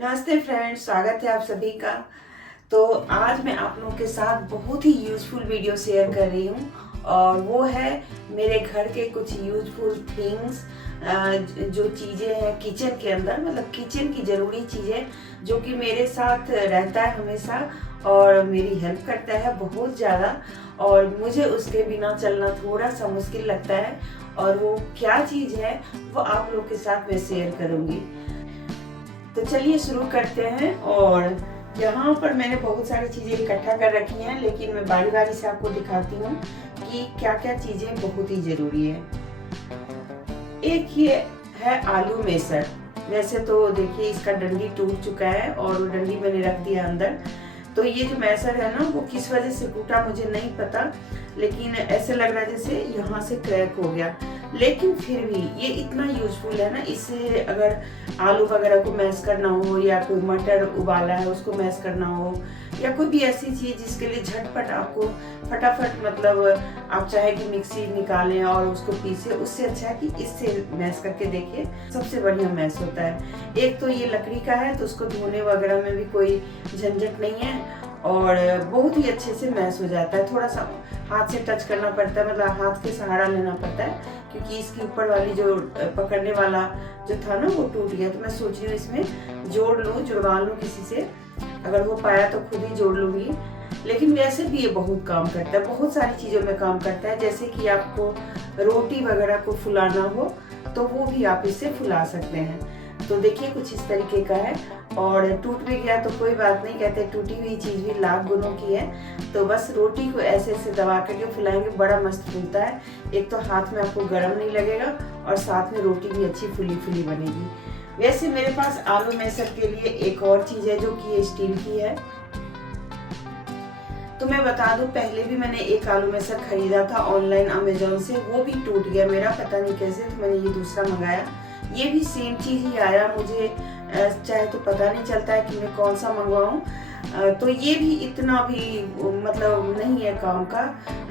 नमस्ते फ्रेंड्स, स्वागत है आप सभी का। तो आज मैं आप लोगों के साथ बहुत ही यूजफुल वीडियो शेयर कर रही हूँ और वो है मेरे घर के कुछ यूजफुल थिंग्स, जो चीज़ें हैं किचन के अंदर, मतलब किचन की ज़रूरी चीज़ें जो कि मेरे साथ रहता है हमेशा और मेरी हेल्प करता है बहुत ज़्यादा, और मुझे उसके बिना चलना थोड़ा सा मुश्किल लगता है। और वो क्या चीज़ है वो आप लोग के साथ मैं शेयर करूँगी। तो चलिए शुरू करते हैं। और यहाँ पर मैंने बहुत सारी चीज़ें इकट्ठा कर रखी हैं, लेकिन मैं बारी बारी से आपको दिखाती हूँ कि क्या क्या चीज़ें बहुत ही ज़रूरी है। एक ये है आलू मेसर। वैसे तो देखिए इसका डंडी टूट चुका है और वो डंडी मैंने रख दिया अंदर। तो ये जो मैसर है ना, वो किस वजह से टूटा मुझे नहीं पता, लेकिन ऐसे लग रहा है जैसे यहाँ से क्रैक हो गया। लेकिन फिर भी ये इतना यूजफुल है ना, इससे अगर आलू वगैरह को मैश करना हो या कोई मटर उबाला है उसको मैश करना हो या कोई भी ऐसी चीज़ जिसके लिए झटपट आपको फटाफट, मतलब आप चाहे कि मिक्सी निकालें और उसको पीसे, उससे अच्छा है कि इससे मैश करके देखिए, सबसे बढ़िया मैश होता है। एक तो ये लकड़ी का है तो उसको धोने वगैरह में भी कोई झंझट नहीं है और बहुत ही अच्छे से मैश हो जाता है। थोड़ा सा हाथ से टच करना पड़ता है, मतलब हाथ के सहारा लेना पड़ता है, क्योंकि इसकी ऊपर वाली जो पकड़ने वाला जो था ना वो टूट गया। तो मैं सोच रही हूँ इसमें जुड़वा लूँ किसी से, अगर हो पाया तो खुद ही जोड़ लूँगी। लेकिन वैसे भी ये बहुत काम करता है, बहुत सारी चीज़ों में काम करता है। जैसे कि आपको रोटी वगैरह को फुलाना हो तो वो भी आप इससे फुला सकते हैं। तो देखिए कुछ इस तरीके का है, और टूट भी गया तो कोई बात नहीं, कहते टूटी हुई चीज़ भी लाख गुणों की है। तो बस रोटी को ऐसे ऐसे दबा करके फुलाएंगे, बड़ा मस्त फूलता है। एक तो हाथ में आपको गर्म नहीं लगेगा और साथ में रोटी भी अच्छी फुली फुली बनेगी। वैसे मेरे पास आलू मेसर के लिए एक और चीज़ है जो कि स्टील की है। तो मैं बता दूं, पहले भी मैंने एक आलू मेसर खरीदा था ऑनलाइन अमेजोन से, वो भी टूट गया मेरा, पता नहीं कैसे। तो मैंने ये दूसरा मंगाया, ये भी सेम चीज़ ही आया। मुझे चाहे तो पता नहीं चलता है कि मैं कौन सा मंगवाऊं। तो ये भी इतना भी मतलब नहीं है काम का,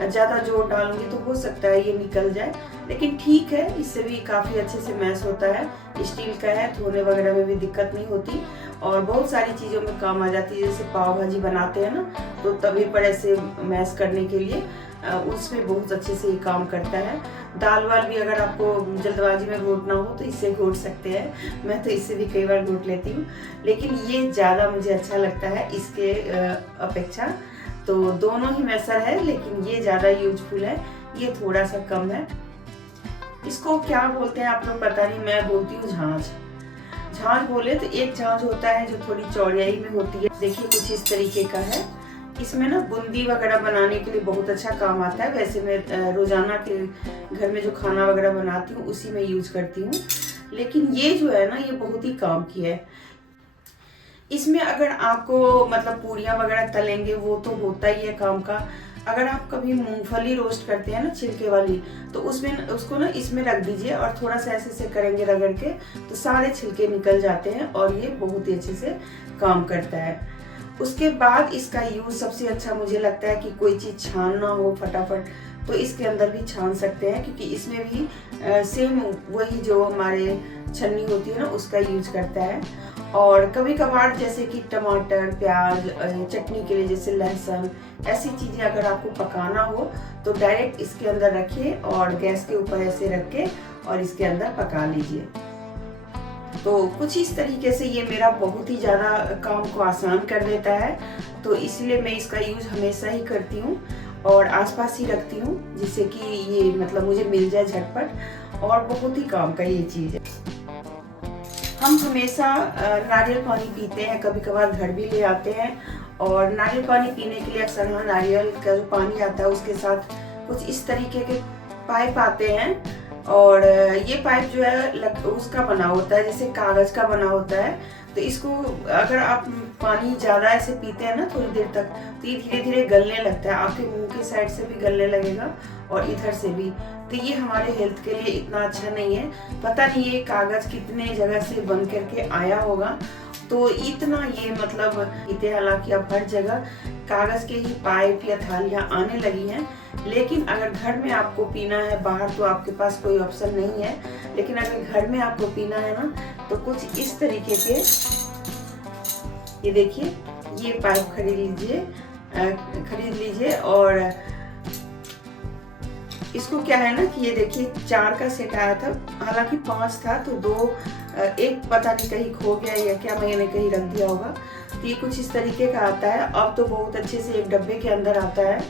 ज़्यादा जोर डालूंगी तो हो सकता है ये निकल जाए, लेकिन ठीक है, इससे भी काफ़ी अच्छे से मैश होता है। स्टील का है, धोने वगैरह में भी दिक्कत नहीं होती और बहुत सारी चीज़ों में काम आ जाती है। जैसे पाव भाजी बनाते हैं ना, तो तवे पर ऐसे मैश करने के लिए उसमें बहुत अच्छे से ये काम करता है। दाल वाल भी अगर आपको जल्दबाजी में घोटना हो तो इससे घोट सकते हैं। मैं तो इससे भी कई बार घोट लेती हूँ, लेकिन ये ज़्यादा मुझे अच्छा लगता है इसके अपेक्षा। तो दोनों ही मैसर है, लेकिन ये ज़्यादा यूजफुल है, ये थोड़ा सा कम है। इसको क्या बोलते हैं आप लोग पता नहीं, मैं बोलती हूँ झांझ। झांझ बोले तो एक झांझ होता है जो थोड़ी चौड़ाई में होती है। देखिए कुछ इस तरीके का है। इसमें ना बूंदी वगैरह बनाने के लिए बहुत अच्छा काम आता है। वैसे मैं रोजाना के घर में जो खाना वगैरह बनाती हूँ उसी में यूज करती हूँ, लेकिन ये जो है ना ये बहुत ही काम की है। इसमें अगर आपको मतलब पूड़ियाँ वगैरह तलेंगे वो तो होता ही है काम का। अगर आप कभी मूंगफली रोस्ट करते हैं ना छिलके वाली, तो उसमें उसको ना इसमें रख दीजिए और थोड़ा सा ऐसे से करेंगे रगड़ के, तो सारे छिलके निकल जाते हैं और ये बहुत ही अच्छे से काम करता है। उसके बाद इसका यूज सबसे अच्छा मुझे लगता है कि कोई चीज़ छानना हो फटाफट तो इसके अंदर भी छान सकते हैं, क्योंकि इसमें भी सेम वही जो हमारे छन्नी होती है ना उसका यूज करता है। और कभी कभार जैसे कि टमाटर प्याज चटनी के लिए जैसे लहसुन, ऐसी चीज़ें अगर आपको पकाना हो तो डायरेक्ट इसके अंदर रखिए और गैस के ऊपर ऐसे रख के और इसके अंदर पका लीजिए। तो कुछ इस तरीके से ये मेरा बहुत ही ज़्यादा काम को आसान कर देता है। तो इसलिए मैं इसका यूज़ हमेशा ही करती हूँ और आसपास ही रखती हूँ, जिससे कि ये मतलब मुझे मिल जाए झटपट, और बहुत ही काम का ये चीज़ है। हम हमेशा नारियल पानी पीते हैं, कभी कभार घर भी ले आते हैं, और नारियल पानी पीने के लिए अक्सर हाँ नारियल का जो पानी आता है उसके साथ कुछ इस तरीके के पाइप आते हैं। और ये पाइप जो है उसका बना होता है, जैसे कागज का बना होता है। तो इसको अगर आप पानी ज़्यादा ऐसे पीते हैं ना थोड़ी देर तक, तो ये धीरे धीरे गलने लगता है, आपके मुंह की साइड से भी गलने लगेगा और इधर से भी। तो ये हमारे हेल्थ के लिए इतना अच्छा नहीं है। पता नहीं ये कागज कितने जगह से बन करके आया होगा, तो इतना ये मतलब इतने, हालांकि अब हर जगह कागज के ही पाइप या थालियाँ आने लगी हैं। लेकिन अगर घर में आपको पीना है, बाहर तो आपके पास कोई ऑप्शन नहीं है, लेकिन अगर घर में आपको पीना है ना, तो कुछ इस तरीके के ये देखिए, ये पाइप खरीद लीजिए। और इसको क्या है ना कि ये देखिए 4 का सेट आया था, हालांकि 5 था, तो 2 एक पता नहीं कहीं खो गया या क्या, मैंने कहीं रख दिया होगा। तो ये कुछ इस तरीके का आता है। अब तो बहुत अच्छे से एक डब्बे के अंदर आता है,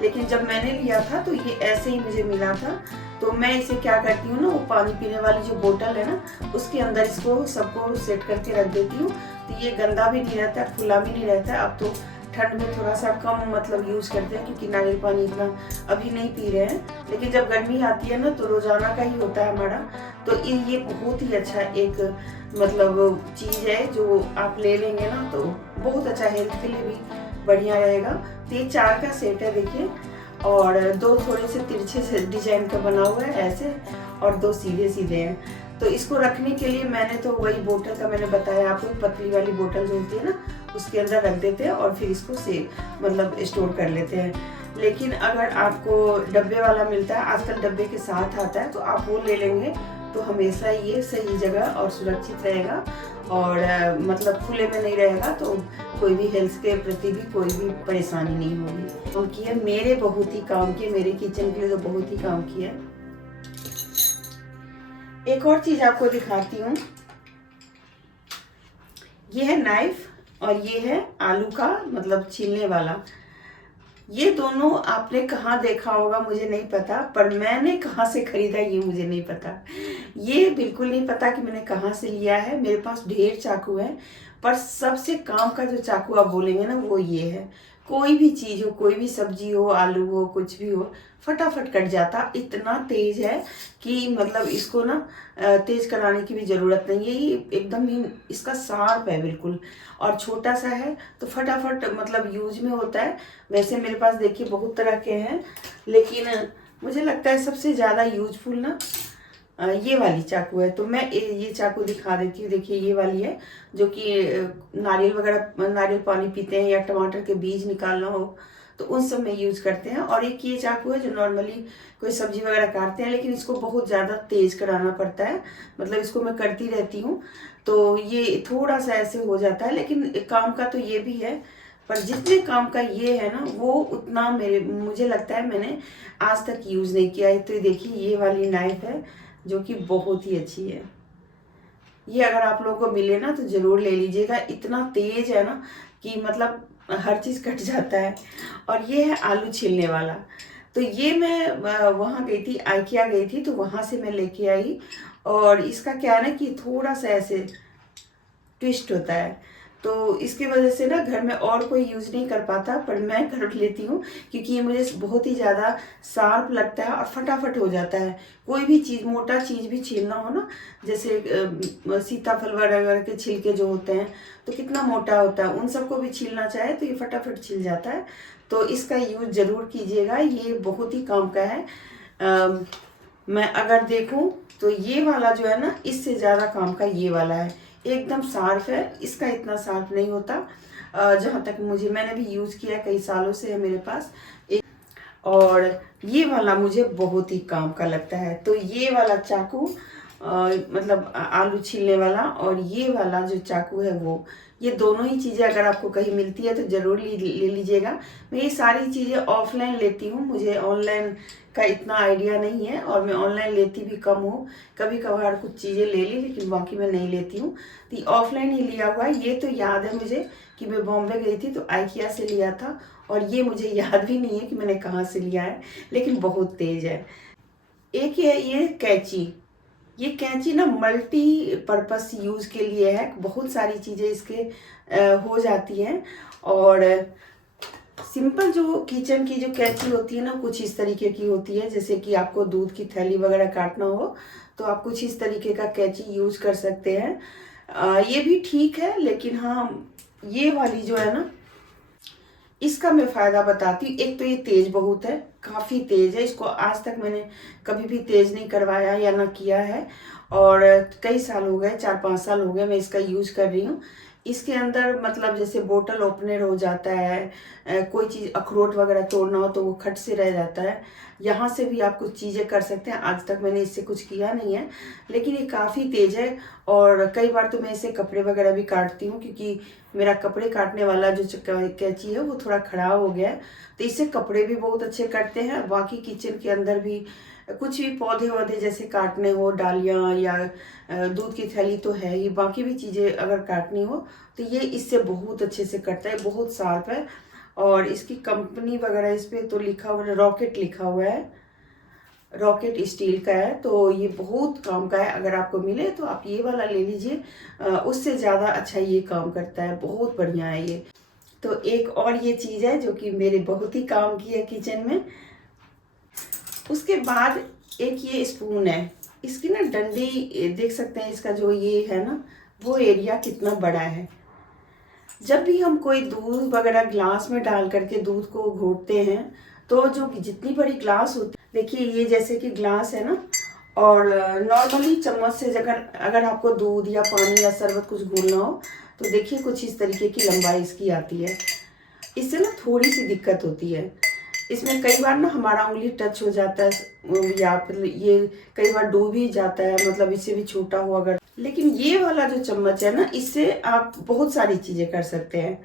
लेकिन जब मैंने लिया था तो ये ऐसे ही मुझे मिला था। तो मैं इसे क्या करती हूँ ना, वो पानी पीने वाली जो बोतल है ना, उसके अंदर इसको सबको सेट करके रख देती हूँ। तो ये गंदा भी नहीं रहता है, खुला भी नहीं रहता है। अब तो ठंड में थोड़ा सा कम मतलब यूज़ करते हैं, क्योंकि नारियल पानी इतना अभी नहीं पी रहे हैं, लेकिन जब गर्मी आती है ना तो रोज़ाना का ही होता है हमारा। तो ये बहुत ही अच्छा एक मतलब चीज़ है, जो आप ले लेंगे ना तो बहुत अच्छा, हेल्थ के लिए भी बढ़िया रहेगा। तो ये 4 का सेट है देखिए, और 2 थोड़े से तिरछे से डिजाइन का बना हुआ है ऐसे, और 2 सीधे सीधे हैं। तो इसको रखने के लिए मैंने तो वही बोतल का मैंने बताया आपको, पतली वाली बोतल जो होती है ना, उसके अंदर रख देते हैं और फिर इसको मतलब स्टोर कर लेते हैं। लेकिन अगर आपको डब्बे वाला मिलता है, आजकल डब्बे के साथ आता है, तो आप वो ले लेंगे तो हमेशा ये सही जगह और सुरक्षित रहेगा, और मतलब खुले में नहीं रहेगा, तो कोई भी हेल्थ के प्रति भी कोई भी परेशानी नहीं होगी। क्योंकि मेरे बहुत ही काम किए, मेरे किचन के लिए तो बहुत ही काम किया। एक और चीज आपको दिखाती हूँ, ये है नाइफ और ये है आलू का मतलब छीलने वाला। ये दोनों आपने कहाँ देखा होगा मुझे नहीं पता, पर मैंने कहाँ से खरीदा ये मुझे नहीं पता। ये बिल्कुल नहीं पता कि मैंने कहाँ से लिया है। मेरे पास ढेर चाकू है, पर सबसे काम का जो चाकू आप बोलेंगे ना वो ये है। कोई भी चीज़ हो, कोई भी सब्जी हो, आलू हो, कुछ भी हो, फटाफट कट जाता, इतना तेज है कि मतलब इसको ना तेज कराने की भी ज़रूरत नहीं है। ये एकदम ही इसका शार्प है बिल्कुल, और छोटा सा है तो फटाफट मतलब यूज में होता है। वैसे मेरे पास देखिए बहुत तरह के हैं, लेकिन मुझे लगता है सबसे ज़्यादा यूजफुल ना ये वाली चाकू है। तो मैं ये चाकू दिखा देती हूँ। देखिए ये वाली है, जो कि नारियल वगैरह, नारियल पानी पीते हैं या टमाटर के बीज निकालना हो तो उन सब में यूज करते हैं। और एक ये चाकू है जो नॉर्मली कोई सब्जी वगैरह काटते हैं, लेकिन इसको बहुत ज़्यादा तेज कराना पड़ता है, मतलब इसको मैं करती रहती हूँ तो ये थोड़ा सा ऐसे हो जाता है, लेकिन काम का तो ये भी है। पर जितने काम का ये है ना, वो उतना मुझे लगता है मैंने आज तक यूज़ नहीं किया है। तो ये देखिए ये वाली नाइफ है जो कि बहुत ही अच्छी है। ये अगर आप लोगों को मिले ना तो ज़रूर ले लीजिएगा, इतना तेज है ना कि मतलब हर चीज़ कट जाता है। और ये है आलू छीलने वाला। तो ये मैं वहाँ गई थी, आइकिया गई थी, तो वहाँ से मैं लेके आई। और इसका क्या है ना कि थोड़ा सा ऐसे ट्विस्ट होता है, तो इसकी वजह से ना घर में और कोई यूज़ नहीं कर पाता, पर मैं कर लेती हूँ क्योंकि ये मुझे बहुत ही ज़्यादा शार्प लगता है और फटाफट हो जाता है। कोई भी चीज़, मोटा चीज़ भी छीलना हो ना, जैसे सीताफल वगैरह के छिलके जो होते हैं तो कितना मोटा होता है, उन सबको भी छीलना चाहे तो ये फटाफट छिल जाता है। तो इसका यूज़ ज़रूर कीजिएगा, ये बहुत ही काम का है। मैं अगर देखूँ तो ये वाला जो है ना, इससे ज़्यादा काम का ये वाला है, एकदम शार्प है। इसका इतना शार्प नहीं होता, जहाँ तक मैंने भी यूज़ किया, कई सालों से है मेरे पास। और ये वाला मुझे बहुत ही काम का लगता है। तो ये वाला चाकू मतलब आलू छीलने वाला, और ये वाला जो चाकू है वो, ये दोनों ही चीज़ें अगर आपको कहीं मिलती है तो ज़रूर ले लीजिएगा। मैं ये सारी चीज़ें ऑफलाइन लेती हूँ, मुझे ऑनलाइन का इतना आइडिया नहीं है, और मैं ऑनलाइन लेती भी कम हूँ। कभी कभार कुछ चीज़ें ले ली, लेकिन बाकी मैं नहीं लेती हूँ। तो ऑफलाइन ही लिया हुआ है। ये तो याद है मुझे कि मैं बॉम्बे गई थी तो आइकिया से लिया था, और ये मुझे याद भी नहीं है कि मैंने कहाँ से लिया है, लेकिन बहुत तेज है। एक है ये कैंची। ये कैंची ना मल्टी पर्पस यूज़ के लिए है, बहुत सारी चीज़ें इसके हो जाती हैं। और सिंपल जो किचन की जो कैंची होती है ना, कुछ इस तरीके की होती है, जैसे कि आपको दूध की थैली वगैरह काटना हो तो आप कुछ इस तरीके का कैंची यूज़ कर सकते हैं। ये भी ठीक है, लेकिन हाँ ये वाली जो है ना, इसका मैं फ़ायदा बताती हूँ। एक तो ये तेज़ बहुत है, काफ़ी तेज़ है, इसको आज तक मैंने कभी भी तेज़ नहीं करवाया या ना किया है, और कई साल हो गए, 4-5 साल हो गए मैं इसका यूज़ कर रही हूँ। इसके अंदर मतलब जैसे बोतल ओपनर हो जाता है, कोई चीज़ अखरोट वगैरह तोड़ना हो तो वो खट से रह जाता है। यहाँ से भी आप कुछ चीज़ें कर सकते हैं। आज तक मैंने इससे कुछ किया नहीं है, लेकिन ये काफ़ी तेज़ है। और कई बार तो मैं इसे कपड़े वगैरह भी काटती हूँ, क्योंकि मेरा कपड़े काटने वाला जो कैंची है वो थोड़ा खराब हो गया है, तो इससे कपड़े भी बहुत अच्छे कटते हैं। बाकी किचन के अंदर भी कुछ भी पौधे वौधे जैसे काटने हो, डालियाँ या दूध की थैली तो है ही, बाकी भी चीज़ें अगर काटनी हो तो ये इससे बहुत अच्छे से कटता है, बहुत शार्प है। और इसकी कंपनी वगैरह इस पर तो लिखा हुआ है, रॉकेट लिखा हुआ है, रॉकेट स्टील का है, तो ये बहुत काम का है। अगर आपको मिले तो आप ये वाला ले लीजिए, उससे ज़्यादा अच्छा ये काम करता है, बहुत बढ़िया है ये। तो एक और ये चीज़ है जो कि मेरे बहुत ही काम की है किचन में। उसके बाद एक ये स्पून है, इसकी ना डंडी देख सकते हैं, इसका जो ये है ना वो एरिया कितना बड़ा है। जब भी हम कोई दूध वगैरह ग्लास में डाल करके दूध को घोटते हैं तो जो जितनी बड़ी ग्लास होती है, देखिए ये जैसे कि ग्लास है ना, और नॉर्मली चम्मच से अगर अगर आपको दूध या पानी या शरबत कुछ घोलना हो तो देखिए कुछ इस तरीके की लंबाई इसकी आती है। इससे ना थोड़ी सी दिक्कत होती है, इसमें कई बार ना हमारा उंगली टच हो जाता है, या फिर ये कई बार डूब भी जाता है, मतलब इससे भी छोटा हो अगर। लेकिन ये वाला जो चम्मच है ना, इससे आप बहुत सारी चीज़ें कर सकते हैं।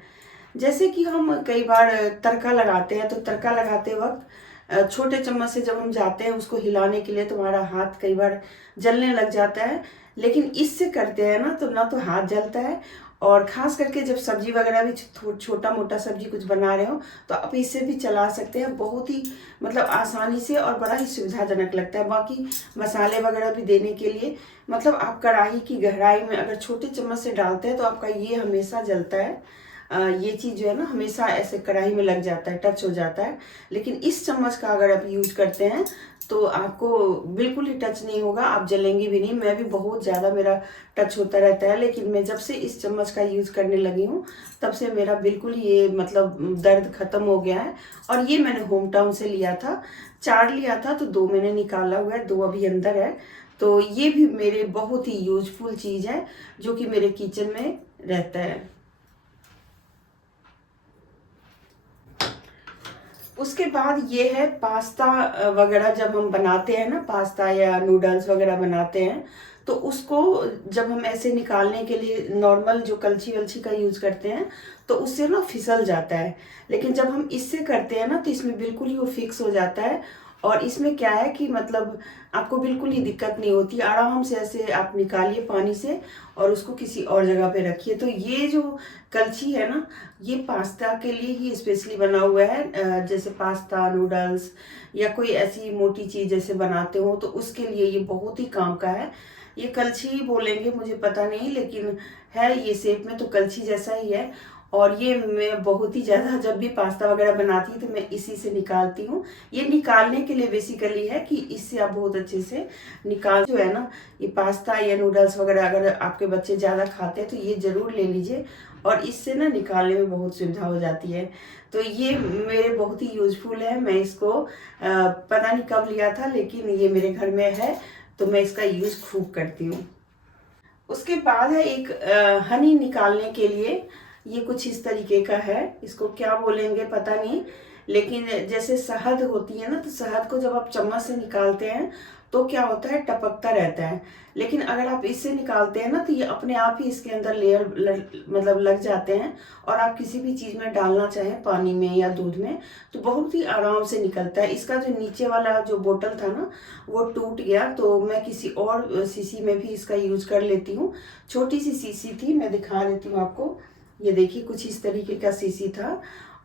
जैसे कि हम कई बार तड़का लगाते हैं, तो तड़का लगाते वक्त छोटे चम्मच से जब हम जाते हैं उसको हिलाने के लिए तो हमारा हाथ कई बार जलने लग जाता है। लेकिन इससे करते हैं ना तो ना तो हाथ जलता है, और ख़ास करके जब सब्जी वगैरह भी छोटा मोटा सब्जी कुछ बना रहे हो तो आप इससे भी चला सकते हैं, बहुत ही मतलब आसानी से, और बड़ा ही सुविधाजनक लगता है। बाकी मसाले वगैरह भी देने के लिए, मतलब आप कढ़ाई की गहराई में अगर छोटे चम्मच से डालते हैं तो आपका ये हमेशा जलता है, ये चीज़ जो है ना हमेशा ऐसे कढ़ाई में लग जाता है, टच हो जाता है। लेकिन इस चम्मच का अगर आप यूज करते हैं तो आपको बिल्कुल ही टच नहीं होगा, आप जलेंगे भी नहीं। मैं भी बहुत ज़्यादा मेरा टच होता रहता है, लेकिन मैं जब से इस चम्मच का यूज़ करने लगी हूँ तब से मेरा बिल्कुल ये मतलब दर्द ख़त्म हो गया है। और ये मैंने होम टाउन से लिया था, 4 लिया था तो 2 मैंने निकाला हुआ है, 2 अभी अंदर है। तो ये भी मेरे बहुत ही यूजफुल चीज़ है जो कि मेरे किचन में रहता है। उसके बाद ये है पास्ता वगैरह, जब हम बनाते हैं ना पास्ता या नूडल्स वगैरह बनाते हैं तो उसको जब हम ऐसे निकालने के लिए नॉर्मल जो कलछी वलछी का यूज़ करते हैं तो उससे ना फिसल जाता है। लेकिन जब हम इससे करते हैं ना तो इसमें बिल्कुल ही वो फिक्स हो जाता है। और इसमें क्या है कि मतलब आपको बिल्कुल ही दिक्कत नहीं होती, आराम से ऐसे आप निकालिए पानी से और उसको किसी और जगह पे रखिए। तो ये जो कलछी है ना, ये पास्ता के लिए ही स्पेशली बना हुआ है, जैसे पास्ता नूडल्स या कोई ऐसी मोटी चीज़ जैसे बनाते हो तो उसके लिए ये बहुत ही काम का है। ये कलछी बोलेंगे मुझे पता नहीं, लेकिन है ये शेप में तो कलछी जैसा ही है। और ये मैं बहुत ही ज़्यादा जब भी पास्ता वगैरह बनाती हूँ तो मैं इसी से निकालती हूँ। ये निकालने के लिए बेसिकली है कि इससे आप बहुत अच्छे से निकाल, जो है ना ये पास्ता या नूडल्स वगैरह अगर आपके बच्चे ज़्यादा खाते हैं तो ये ज़रूर ले लीजिए, और इससे ना निकालने में बहुत सुविधा हो जाती है। तो ये मेरे बहुत ही यूजफुल है। मैं इसको पता नहीं कब लिया था, लेकिन ये मेरे घर में है तो मैं इसका यूज़ खूब करती हूँ। उसके बाद है एक हनी निकालने के लिए, ये कुछ इस तरीके का है, इसको क्या बोलेंगे पता नहीं। लेकिन जैसे शहद होती है ना, तो शहद को जब आप चम्मच से निकालते हैं तो क्या होता है, टपकता रहता है। लेकिन अगर आप इससे निकालते हैं ना तो ये अपने आप ही इसके अंदर मतलब लग जाते हैं, और आप किसी भी चीज़ में डालना चाहें, पानी में या दूध में, तो बहुत ही आराम से निकलता है। इसका जो नीचे वाला जो बोतल था ना वो टूट गया, तो मैं किसी और शीशी में भी इसका यूज कर लेती हूँ। छोटी सी शीशी थी, मैं दिखा देती हूँ आपको। ये देखिए कुछ इस तरीके का शीशी था,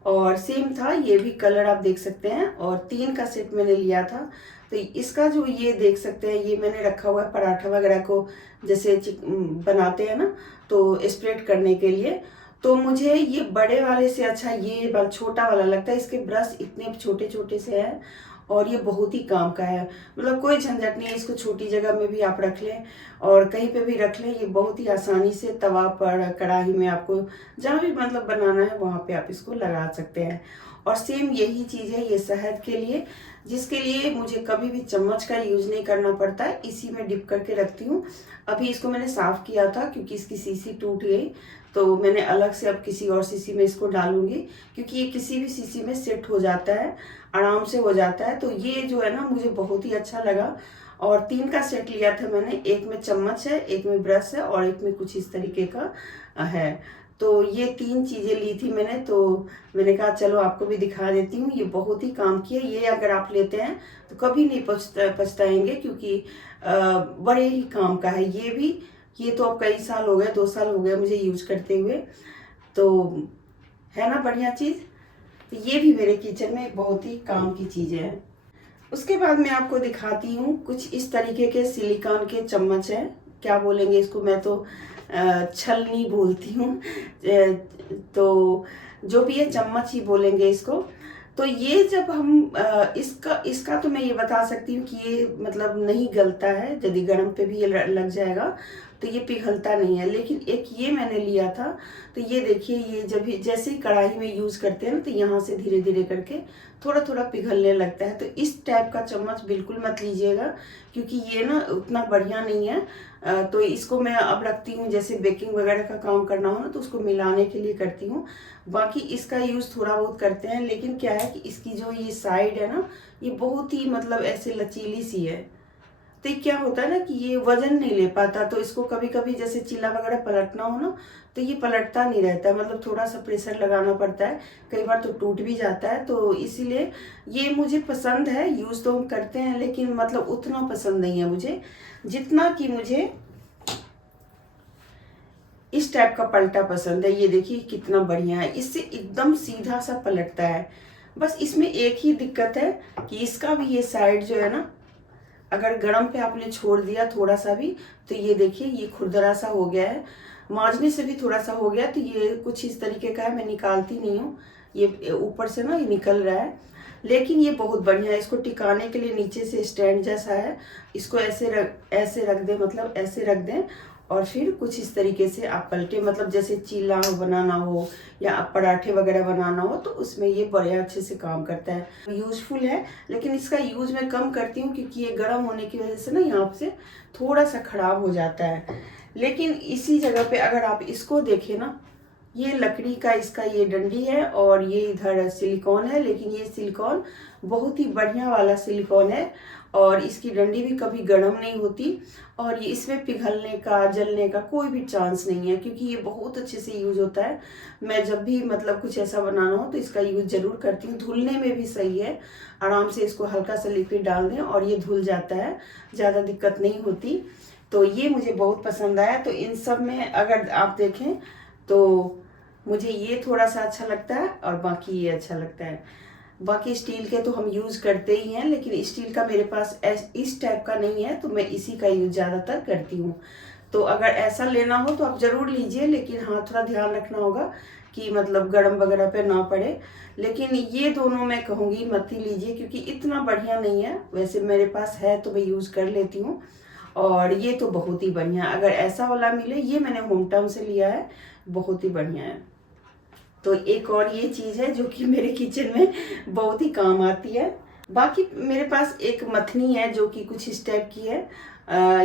और सेम था, ये भी कलर आप देख सकते हैं, और 3 का सेट मैंने लिया था। तो इसका जो ये देख सकते हैं, ये मैंने रखा हुआ है पराठा वगैरह को जैसे बनाते हैं ना तो स्प्रेड करने के लिए। तो मुझे ये बड़े वाले से अच्छा ये छोटा वाला लगता है, इसके ब्रश इतने छोटे छोटे से हैं और ये बहुत ही काम का है। मतलब कोई झंझट नहीं है, इसको छोटी जगह में भी आप रख लें और कहीं पे भी रख लें, ये बहुत ही आसानी से तवा पर, कढ़ाई में, आपको जहाँ भी मतलब बनाना है वहाँ पे आप इसको लगा सकते हैं। और सेम यही चीज़ है ये शहद के लिए, जिसके लिए मुझे कभी भी चम्मच का यूज़ नहीं करना पड़ता है, इसी में डिप करके रखती हूँ। अभी इसको मैंने साफ़ किया था क्योंकि इसकी शीशी टूट गई, तो मैंने अलग से अब किसी और शीशी में इसको डालूंगी, क्योंकि ये किसी भी शीशी में सेट हो जाता है, आराम से हो जाता है। तो ये जो है ना मुझे बहुत ही अच्छा लगा। और 3 का सेट लिया था मैंने, एक में चम्मच है, एक में ब्रश है और एक में कुछ इस तरीके का है। तो ये 3 चीज़ें ली थी मैंने, तो मैंने कहा चलो आपको भी दिखा देती हूँ। ये बहुत ही काम की है, ये अगर आप लेते हैं तो कभी नहीं पछताएंगे, क्योंकि बड़े ही काम का है ये भी। ये तो अब कई साल हो गए, 2 साल हो गए मुझे यूज करते हुए, तो है ना बढ़िया चीज़। तो ये भी मेरे किचन में एक बहुत ही काम की चीज़ें हैं। उसके बाद मैं आपको दिखाती हूँ कुछ इस तरीके के सिलिकॉन के चम्मच हैं, क्या बोलेंगे इसको, मैं तो छलनी बोलती हूँ, तो जो भी है चम्मच ही बोलेंगे इसको। तो ये जब हम इसका तो मैं ये बता सकती हूँ कि ये मतलब नहीं गलता है, यदि गर्म पे भी ये लग जाएगा तो ये पिघलता नहीं है। लेकिन एक ये मैंने लिया था, तो ये देखिए, ये जब जैसे ही कढ़ाई में यूज़ करते हैं ना, तो यहाँ से धीरे धीरे करके थोड़ा थोड़ा पिघलने लगता है। तो इस टाइप का चम्मच बिल्कुल मत लीजिएगा, क्योंकि ये ना उतना बढ़िया नहीं है। तो इसको मैं अब रखती हूँ, जैसे बेकिंग वगैरह का काम करना हो ना तो उसको मिलाने के लिए करती हूँ। बाकी इसका यूज़ थोड़ा बहुत करते हैं, लेकिन क्या है कि इसकी जो ये साइड है ना, ये बहुत ही मतलब ऐसे लचीली सी है। तो क्या होता है ना कि ये वजन नहीं ले पाता, तो इसको कभी कभी जैसे चीला वगैरह पलटना हो ना, तो ये पलटता नहीं रहता है, मतलब थोड़ा सा प्रेशर लगाना पड़ता है, कई बार तो टूट भी जाता है। तो इसीलिए ये मुझे पसंद है, यूज़ तो हम करते हैं, लेकिन मतलब उतना पसंद नहीं है मुझे, जितना कि मुझे इस टाइप का पलटा पसंद है। ये देखिए कितना बढ़िया है, इससे एकदम सीधा सा पलटता है। बस इसमें एक ही दिक्कत है कि इसका भी ये साइड जो है ना, अगर गरम पे आपने छोड़ दिया थोड़ा सा भी, तो ये देखिए ये खुरदरा सा हो गया है, मांजने से भी थोड़ा सा हो गया। तो ये कुछ इस तरीके का है, मैं निकालती नहीं हूँ, ये ऊपर से ना ये निकल रहा है। लेकिन ये बहुत बढ़िया है, इसको टिकाने के लिए नीचे से स्टैंड जैसा है, इसको ऐसे रख दें, मतलब ऐसे रख दें, और फिर कुछ इस तरीके से आप पलटे, मतलब जैसे चीला बनाना हो या आप पराठे वगैरह बनाना हो, तो उसमें ये बड़े अच्छे से काम करता है, यूजफुल है। लेकिन इसका यूज मैं कम करती हूँ, क्योंकि ये गर्म होने की वजह से ना यहाँ से थोड़ा सा खराब हो जाता है। लेकिन इसी जगह पे अगर आप इसको देखें ना, ये लकड़ी का इसका ये डंडी है और ये इधर सिलिकॉन है, लेकिन ये सिलिकॉन बहुत ही बढ़िया वाला सिलिकॉन है, और इसकी डंडी भी कभी गर्म नहीं होती, और ये इसमें पिघलने का जलने का कोई भी चांस नहीं है, क्योंकि ये बहुत अच्छे से यूज होता है। मैं जब भी मतलब कुछ ऐसा बनाना हो तो इसका यूज जरूर करती हूँ। धुलने में भी सही है, आराम से इसको हल्का सा लिक्विड डाल दें और ये धुल जाता है, ज़्यादा दिक्कत नहीं होती। तो ये मुझे बहुत पसंद आया। तो इन सब में अगर आप देखें तो मुझे ये थोड़ा सा अच्छा लगता है और बाकी ये अच्छा लगता है। बाकी स्टील के तो हम यूज़ करते ही हैं, लेकिन स्टील का मेरे पास इस टाइप का नहीं है, तो मैं इसी का यूज़ ज़्यादातर करती हूँ। तो अगर ऐसा लेना हो तो आप ज़रूर लीजिए, लेकिन हाँ थोड़ा ध्यान रखना होगा कि मतलब गरम वगैरह पे ना पड़े। लेकिन ये दोनों मैं कहूँगी मत ही लीजिए, क्योंकि इतना बढ़िया नहीं है। वैसे मेरे पास है तो मैं यूज़ कर लेती हूँ, और ये तो बहुत ही बढ़िया। अगर ऐसा वाला मिले, ये मैंने होम टाउन से लिया है, बहुत ही बढ़िया है। तो एक और ये चीज़ है जो कि मेरे किचन में बहुत ही काम आती है। बाकी मेरे पास एक मथनी है जो कि कुछ इस टाइप की है।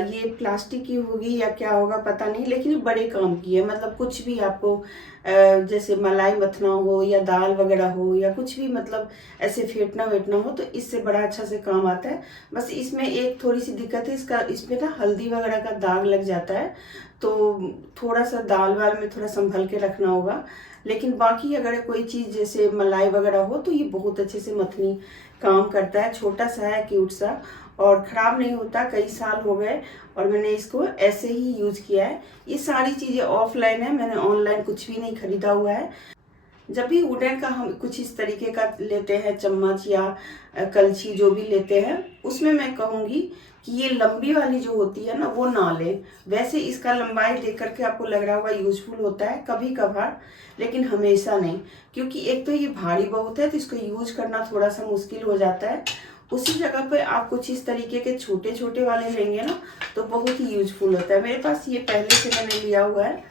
ये प्लास्टिक की होगी या क्या होगा पता नहीं, लेकिन ये बड़े काम की है। मतलब कुछ भी आपको जैसे मलाई मथना हो या दाल वगैरह हो या कुछ भी, मतलब ऐसे फेंटना वेटना हो, तो इससे बड़ा अच्छा से काम आता है। बस इसमें एक थोड़ी सी दिक्कत है, इसमें ना हल्दी वगैरह का दाग लग जाता है, तो थोड़ा सा दाल वाल में थोड़ा संभल के रखना होगा। लेकिन बाकी अगर कोई चीज़ जैसे मलाई वगैरह हो तो ये बहुत अच्छे से मथनी काम करता है। छोटा सा है, क्यूट सा, और ख़राब नहीं होता। कई साल हो गए और मैंने इसको ऐसे ही यूज़ किया है। ये सारी चीज़ें ऑफलाइन है, मैंने ऑनलाइन कुछ भी नहीं खरीदा हुआ है। जब भी वुडन का हम कुछ इस तरीके का लेते हैं, चम्मच या कलछी जो भी लेते हैं, उसमें मैं कहूँगी कि ये लंबी वाली जो होती है ना, वो ना लें। वैसे इसका लंबाई देख करके आपको लग रहा होगा यूजफुल होता है कभी कभार, लेकिन हमेशा नहीं, क्योंकि एक तो ये भारी बहुत है, तो इसको यूज करना थोड़ा सा मुश्किल हो जाता है। उसी जगह पे आप कुछ इस तरीके के छोटे छोटे वाले लेंगे ना, तो बहुत ही यूजफुल होता है। मेरे पास ये पहले से मैंने लिया हुआ है,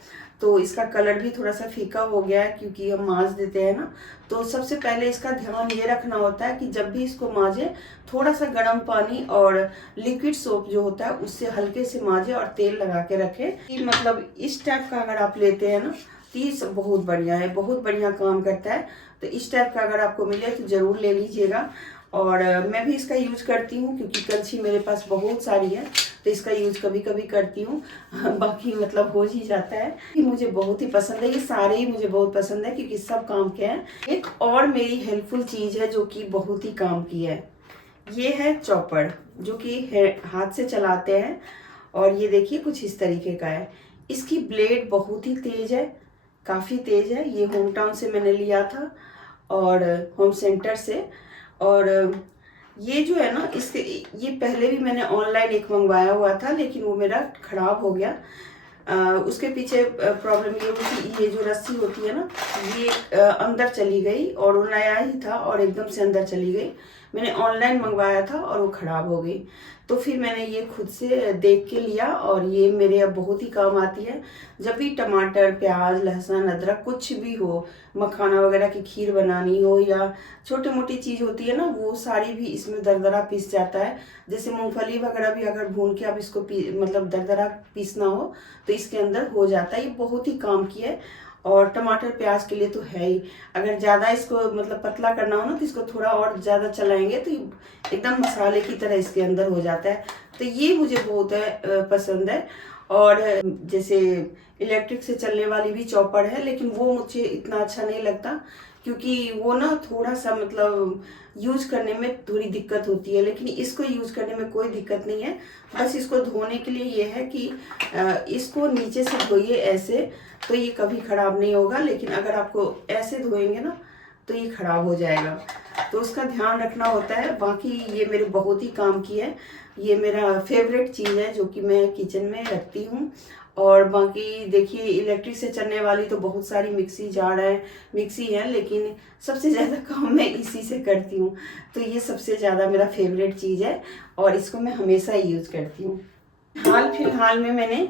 तो इसका कलर भी थोड़ा सा फीका हो गया है, क्योंकि हम मांज देते हैं ना। तो सबसे पहले इसका ध्यान ये रखना होता है कि जब भी इसको मांजे, थोड़ा सा गर्म पानी और लिक्विड सोप जो होता है उससे हल्के से मांजे और तेल लगा के रखे। कि मतलब इस टाइप का अगर आप लेते हैं ना, 30 बहुत बढ़िया है, बहुत बढ़िया काम करता है। तो इस टाइप का अगर आपको मिले तो ज़रूर ले लीजिएगा। और मैं भी इसका यूज़ करती हूँ क्योंकि कलछी मेरे पास बहुत सारी है, तो इसका यूज़ कभी कभी करती हूँ। बाकी मतलब हो ही जाता है। ये मुझे बहुत ही पसंद है, ये सारे ही मुझे बहुत पसंद है क्योंकि सब काम के हैं। एक और मेरी हेल्पफुल चीज़ है जो कि बहुत ही काम की है, ये है चॉपर, जो कि हाथ से चलाते हैं। और ये देखिए कुछ इस तरीके का है। इसकी ब्लेड बहुत ही तेज है, काफ़ी तेज है। ये होम टाउन से मैंने लिया था और होम सेंटर से। और ये जो है ना, इसके ये पहले भी मैंने ऑनलाइन एक मंगवाया हुआ था, लेकिन वो मेरा ख़राब हो गया। उसके पीछे प्रॉब्लम ये हुई कि ये जो रस्सी होती है ना, ये अंदर चली गई और वो नया ही था और एकदम से अंदर चली गई। मैंने ऑनलाइन मंगवाया था और वो ख़राब हो गई। तो फिर मैंने ये खुद से देख के लिया और ये मेरे अब बहुत ही काम आती है। जब भी टमाटर, प्याज, लहसुन, अदरक कुछ भी हो, मखाना वगैरह की खीर बनानी हो या छोटी मोटी चीज़ होती है ना, वो सारी भी इसमें दरदरा पीस जाता है। जैसे मूंगफली वगैरह भी अगर भून के आप इसको मतलब दरदरा पीसना हो तो इसके अंदर हो जाता है। ये बहुत ही काम की है। और टमाटर प्याज के लिए तो है ही। अगर ज़्यादा इसको मतलब पतला करना हो ना तो इसको थोड़ा और ज़्यादा चलाएंगे तो ये एकदम मसाले की तरह इसके अंदर हो जाता है। तो ये मुझे बहुत पसंद है। और जैसे इलेक्ट्रिक से चलने वाली भी चॉपर है, लेकिन वो मुझे इतना अच्छा नहीं लगता क्योंकि वो ना थोड़ा सा मतलब यूज करने में थोड़ी दिक्कत होती है। लेकिन इसको यूज करने में कोई दिक्कत नहीं है। बस इसको धोने के लिए ये है कि इसको नीचे से धोइए ऐसे, तो ये कभी ख़राब नहीं होगा। लेकिन अगर आपको ऐसे धोएंगे ना तो ये ख़राब हो जाएगा, तो उसका ध्यान रखना होता है। बाकी ये मेरे बहुत ही काम की है। ये मेरा फेवरेट चीज़ है जो कि मैं किचन में रखती हूँ। और बाकी देखिए, इलेक्ट्रिक से चलने वाली तो बहुत सारी मिक्सी जार है, मिक्सी है, लेकिन सबसे ज़्यादा काम मैं इसी से करती हूँ। तो ये सबसे ज़्यादा मेरा फेवरेट चीज़ है और इसको मैं हमेशा यूज़ करती हूँ। हाल फिलहाल में मैंने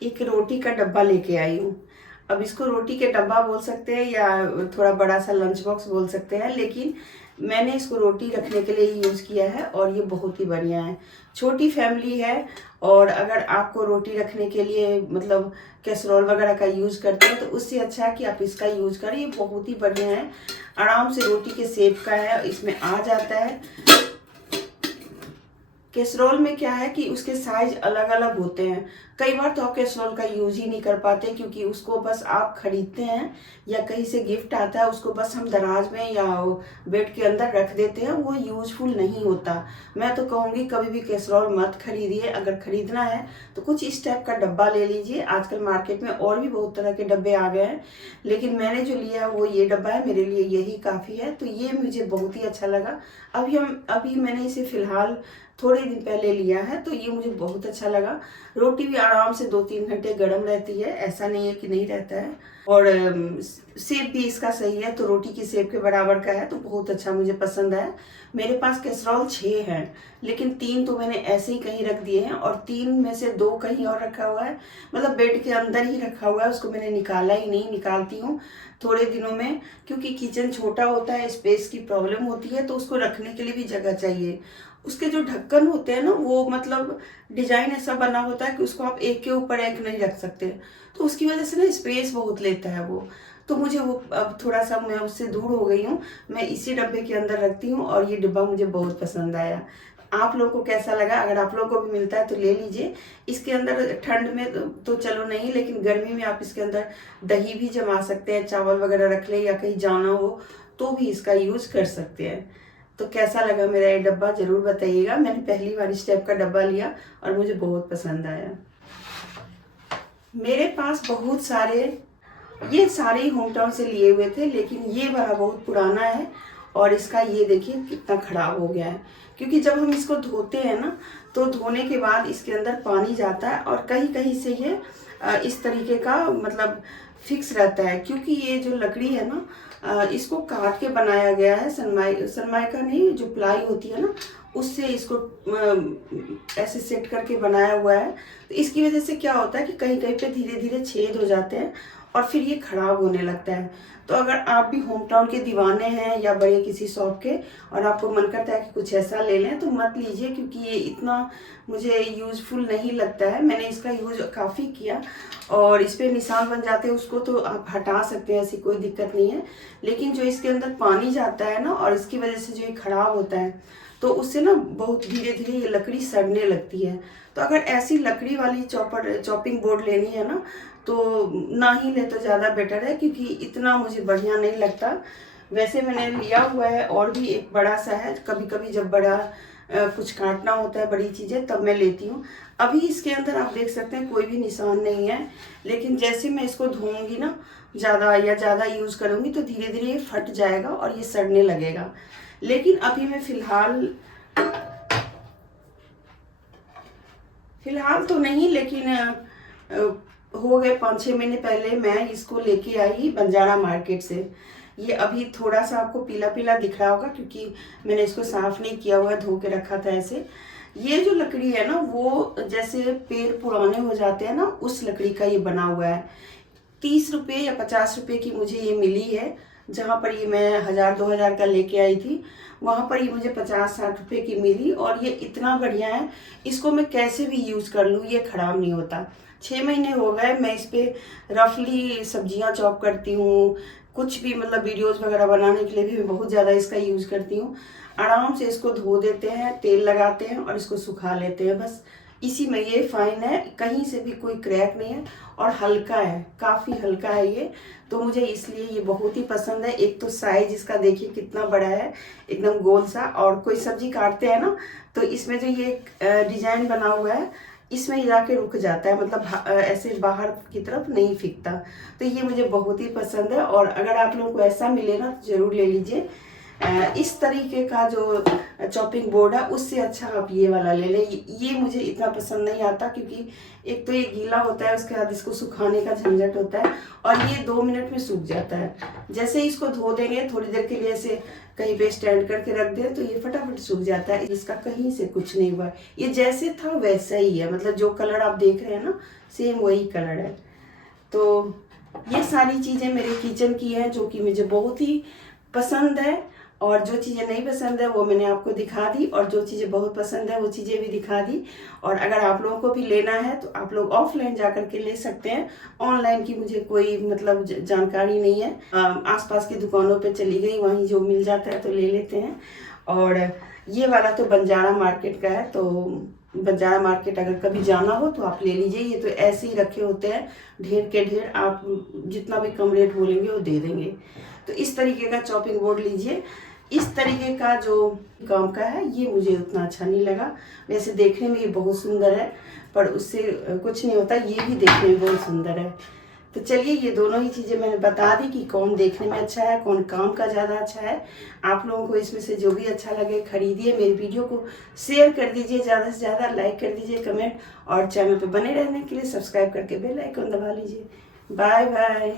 एक रोटी का डब्बा लेके आई हूँ। अब इसको रोटी के डब्बा बोल सकते हैं या थोड़ा बड़ा सा लंच बॉक्स बोल सकते हैं, लेकिन मैंने इसको रोटी रखने के लिए यूज़ किया है और ये बहुत ही बढ़िया है। छोटी फैमिली है और अगर आपको रोटी रखने के लिए मतलब कैसरोल वगैरह का यूज़ करते हैं तो उससे अच्छा है कि आप इसका यूज़ करें। ये बहुत ही बढ़िया है, आराम से रोटी के शेप का है, इसमें आ जाता है। कैसरोल में क्या है कि उसके साइज अलग अलग होते हैं। कई बार तो आप कैसरोल का यूज ही नहीं कर पाते क्योंकि उसको बस आप खरीदते हैं या कहीं से गिफ्ट आता है, उसको बस हम दराज में या बेड के अंदर रख देते हैं, वो यूजफुल नहीं होता। मैं तो कहूँगी कभी भी कैसरोल मत खरीदिए। अगर खरीदना है तो कुछ इस टाइप का डब्बा ले लीजिए। आजकल मार्केट में और भी बहुत तरह के डब्बे आ गए हैं, लेकिन मैंने जो लिया है वो ये डब्बा है, मेरे लिए यही काफ़ी है। तो ये मुझे बहुत ही अच्छा लगा। अभी मैंने इसे फ़िलहाल थोड़े दिन पहले लिया है, तो ये मुझे बहुत अच्छा लगा। रोटी भी आराम से 2-3 घंटे गर्म रहती है, ऐसा नहीं है कि नहीं रहता है। और सेब भी इसका सही है, तो रोटी की सेब के बराबर का है, तो बहुत अच्छा मुझे पसंद है। मेरे पास कैसरोल 6 हैं, लेकिन 3 तो मैंने ऐसे ही कहीं रख दिए हैं और 3 में से 2 कहीं और रखा हुआ है, मतलब बेड के अंदर ही रखा हुआ है। उसको मैंने निकाला ही नहीं, निकालती हूँ थोड़े दिनों में, क्योंकि किचन छोटा होता है, स्पेस की प्रॉब्लम होती है, तो उसको रखने के लिए भी जगह चाहिए। उसके जो ढक्कन होते हैं ना, वो मतलब डिजाइन ऐसा बना होता है कि उसको आप एक के ऊपर एक नहीं रख सकते, तो उसकी वजह से ना स्पेस बहुत लेता है वो। तो मुझे वो अब थोड़ा सा मैं उससे दूर हो गई हूँ, मैं इसी डब्बे के अंदर रखती हूँ और ये डिब्बा मुझे बहुत पसंद आया। आप लोगों को कैसा लगा? अगर आप लोगों को भी मिलता है तो ले लीजिए। इसके अंदर ठंड में तो चलो नहीं, लेकिन गर्मी में आप इसके अंदर दही भी जमा सकते हैं, चावल वगैरह रख ले या कहीं जाना हो तो भी इसका यूज़ कर सकते हैं। तो कैसा लगा मेरा ये डब्बा ज़रूर बताइएगा। मैंने पहली बार इस टाइप का डब्बा लिया और मुझे बहुत पसंद आया। मेरे पास बहुत सारे, ये सारे ही होम टाउन से लिए हुए थे, लेकिन ये वाला बहुत पुराना है और इसका ये देखिए कितना ख़राब हो गया है। क्योंकि जब हम इसको धोते हैं ना, तो धोने के बाद इसके अंदर पानी जाता है और कहीं कहीं से ये इस तरीके का मतलब फिक्स रहता है। क्योंकि ये जो लकड़ी है ना, इसको काट के बनाया गया है, सनमाई का नहीं, जो प्लाई होती है ना, उससे इसको ऐसे सेट करके बनाया हुआ है। तो इसकी वजह से क्या होता है कि कहीं कहीं पे धीरे धीरे छेद हो जाते हैं और फिर ये खराब होने लगता है। तो अगर आप भी होम टाउन के दीवाने हैं या बड़े किसी शॉप के और आपको मन करता है कि कुछ ऐसा ले लें, तो मत लीजिए, क्योंकि ये इतना मुझे यूज़फुल नहीं लगता है। मैंने इसका यूज़ काफ़ी किया और इस पर निशान बन जाते हैं, उसको तो आप हटा सकते हैं, ऐसी कोई दिक्कत नहीं है। लेकिन जो इसके अंदर पानी जाता है ना, और इसकी वजह से जो ये खराब होता है, तो उससे ना बहुत धीरे धीरे ये लकड़ी सड़ने लगती है। तो अगर ऐसी लकड़ी वाली चॉपिंग बोर्ड लेनी है ना, तो ना ही ले तो ज़्यादा बेटर है, क्योंकि इतना मुझे बढ़िया नहीं लगता। वैसे मैंने लिया हुआ है और भी एक बड़ा सा है, कभी कभी जब बड़ा कुछ काटना होता है, बड़ी चीज़ें, तब मैं लेती हूँ। अभी इसके अंदर आप देख सकते हैं कोई भी निशान नहीं है, लेकिन जैसे मैं इसको धोऊंगी ना, ज़्यादा यूज़ करूँगी, तो धीरे धीरे ये फट जाएगा और ये सड़ने लगेगा। लेकिन अभी मैं फिलहाल तो नहीं, लेकिन हो गए 5-6 महीने पहले मैं इसको लेके आई बंजारा मार्केट से। ये अभी थोड़ा सा आपको पीला पीला दिख रहा होगा, क्योंकि मैंने इसको साफ नहीं किया हुआ है, धो के रखा था ऐसे। ये जो लकड़ी है ना, वो जैसे पेड़ पुराने हो जाते हैं ना, उस लकड़ी का ये बना हुआ है। 30 रुपये या 50 रुपये की मुझे ये मिली है। जहाँ पर ये मैं 1000-2000 का लेके आई थी, वहाँ पर ये मुझे 50-60 रुपये की मिली, और ये इतना बढ़िया है, इसको मैं कैसे भी यूज़ कर लूँ, ये ख़राब नहीं होता। 6 महीने हो गए मैं इस पर रफली सब्जियाँ चॉप करती हूँ, कुछ भी मतलब वीडियोज़ वगैरह बनाने के लिए भी मैं बहुत ज़्यादा इसका यूज़ करती हूँ। आराम से इसको धो देते हैं, तेल लगाते हैं और इसको सुखा लेते हैं, बस इसी में ये फाइन है। कहीं से भी कोई क्रैक नहीं है और हल्का है, काफ़ी हल्का है ये, तो मुझे इसलिए ये बहुत ही पसंद है। एक तो साइज इसका देखिए कितना बड़ा है, एकदम गोल सा, और कोई सब्जी काटते हैं ना, तो इसमें जो ये डिजाइन बना हुआ है, इसमें जाके रुक जाता है, मतलब ऐसे बाहर की तरफ नहीं फेंकता। तो ये मुझे बहुत ही पसंद है, और अगर आप लोगों को ऐसा मिले ना, तो ज़रूर ले लीजिए। इस तरीके का जो चॉपिंग बोर्ड है, उससे अच्छा आप ये वाला ले लें। ये मुझे इतना पसंद नहीं आता, क्योंकि एक तो ये गीला होता है, उसके बाद इसको सुखाने का झंझट होता है, और ये 2 मिनट में सूख जाता है। जैसे इसको धो देंगे, थोड़ी देर के लिए ऐसे कहीं पे स्टैंड करके रख दें, तो ये फटाफट सूख जाता है। इसका कहीं से कुछ नहीं हुआ, ये जैसे था वैसा ही है, मतलब जो कलर आप देख रहे हैं ना, सेम वही कलर है। तो ये सारी चीज़ें मेरे किचन की हैं, जो कि मुझे बहुत ही पसंद है, और जो चीज़ें नहीं पसंद है वो मैंने आपको दिखा दी, और जो चीज़ें बहुत पसंद है वो चीज़ें भी दिखा दी। और अगर आप लोगों को भी लेना है तो आप लोग ऑफलाइन जा कर के ले सकते हैं, ऑनलाइन की मुझे कोई मतलब जानकारी नहीं है। आसपास की दुकानों पे चली गई, वहीं जो मिल जाता है तो ले लेते हैं। और ये वाला तो बंजारा मार्केट का है, तो बंजारा मार्केट अगर कभी जाना हो तो आप ले लीजिए। ये तो ऐसे ही रखे होते हैं ढेर के ढेर, आप जितना भी कम रेट बोलेंगे वो दे देंगे। तो इस तरीके का चॉपिंग बोर्ड लीजिए। इस तरीके का जो काम का है ये मुझे उतना अच्छा नहीं लगा। वैसे देखने में ये बहुत सुंदर है, पर उससे कुछ नहीं होता, ये भी देखने में बहुत सुंदर है। तो चलिए, ये दोनों ही चीज़ें मैंने बता दी कि कौन देखने में अच्छा है, कौन काम का ज़्यादा अच्छा है। आप लोगों को इसमें से जो भी अच्छा लगे खरीदिए। मेरी वीडियो को शेयर कर दीजिए, ज़्यादा से ज़्यादा लाइक कर दीजिए, कमेंट, और चैनल पे बने रहने के लिए सब्सक्राइब करके बेल आइकन दबा लीजिए। Bye bye.